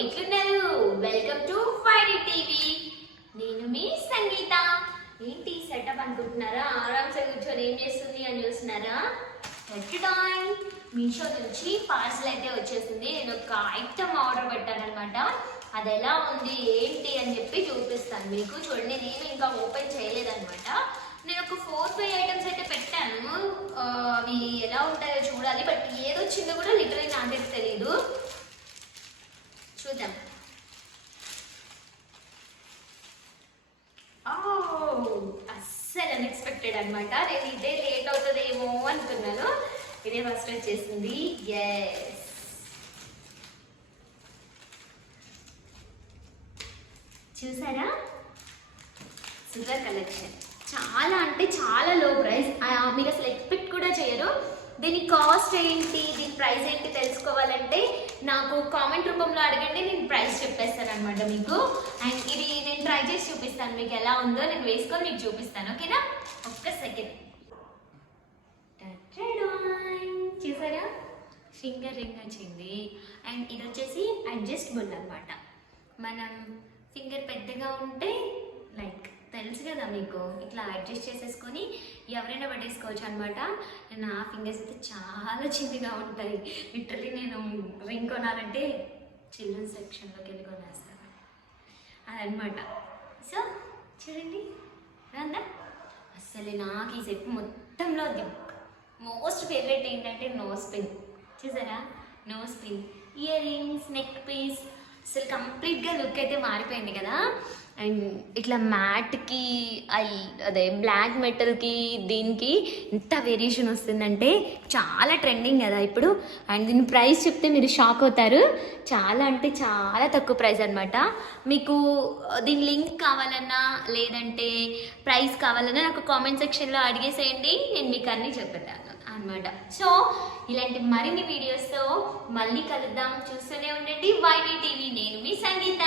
ఎట్లున్నారు? Welcome to five TV నేను మీ సంగీత. ఏంటి సెటప్ అనుకుంటున్నారా? ఆరామ్సే కూర్చొని ఏం చేస్తుంది అని చూస్తున్నారా? టైం మీషో నుంచి పార్సల్ అయితే వచ్చేసింది. నేను ఒక ఐటమ్ ఆర్డర్ పెట్టాను అనమాట అది ఎలా ఉంది ఏంటి అని చెప్పి చూపిస్తాను మీకు. చూడండి నేను ఇంకా ఓపెన్ చేయలేదన్నమాట. నేను ఒక ఫోర్ ఫైవ్ ఐటమ్స్ అయితే పెట్టాను. అవి ఎలా ఉంటాయో చూడాలి. బట్ ఏదొచ్చిందో కూడా లిటరీ అన్ఎక్స్పెక్టెడ్ అనమాట నేను ఇదే లేట్ అవుతుందేమో అనుకున్నాను. ఇదే ఫస్ట్ వచ్చేసింది ఎస్ చూసారా? సిల్వర్ కలెక్షన్ చాలా అంటే చాలా లో ప్రైస్ మీరు అసలు ఎక్స్పెక్ట్ కూడా చేయరు. దీని కాస్ట్ ఏంటి? దీని ప్రైస్ ఏంటి తెలుసుకోవాలంటే నాకు కామెంట్ రూపంలో అడగండి నేను ప్రైస్ చెప్పేస్తాను అనమాట మీకు. అండ్ ఇది నేను ట్రై చేసి చూపిస్తాను. మీకు ఎలా ఉందో నేను వేసుకొని మీకు చూపిస్తాను. ఓకేనా? ఒక్క సెకండ్ చూసారా? ఫింగర్ రింగ్ వచ్చింది. అండ్ ఇది వచ్చేసి అడ్జస్టబుల్ అనమాట మనం ఫింగర్ పెద్దగా ఉంటే లైక్ తెలుసు కదా మీకు? ఇట్లా అడ్జస్ట్ చేసేసుకొని ఎవరైనా పట్టేసుకోవచ్చు అనమాట నా ఫింగర్స్ అయితే చాలా చిన్నగా ఉంటాయి. లిటరలీ నేను రింగ్ కొనాలంటే చిల్డ్రన్ సెక్షన్లోకి వెళ్ళి కొనేస్తాను అదనమాట సో చూడండి. రాందా అసలు నాకు ఈ సెట్ మొత్తంలో మోస్ట్ ఫేవరెట్ ఏంటంటే నోస్ పిన్ చూసారా? Nose pin ear rings neck piece అసలు కంప్లీట్గా లుక్ అయితే మారిపోయింది కదా. అండ్ ఇట్లా మ్యాట్కి అదే బ్లాక్ మెటల్కి దీనికి ఎంత వేరియేషన్ వస్తుందంటే చాలా ట్రెండింగ్ కదా ఇప్పుడు. అండ్ దీని ప్రైస్ చెప్తే మీరు షాక్ అవుతారు. చాలా అంటే చాలా తక్కువ ప్రైస్ అనమాట మీకు దీని లింక్ కావాలన్నా లేదంటే ప్రైస్ కావాలన్నా నాకు కామెంట్ సెక్షన్లో అడిగేసేయండి. నేను మీకు అన్నీ చెప్తాను అనమాట సో ఇలాంటి మరిన్ని వీడియోస్తో మళ్ళీ కలుద్దాం. చూస్తూనే ఉండండి. వైటీ టీవీ నేను మీ సంగీత.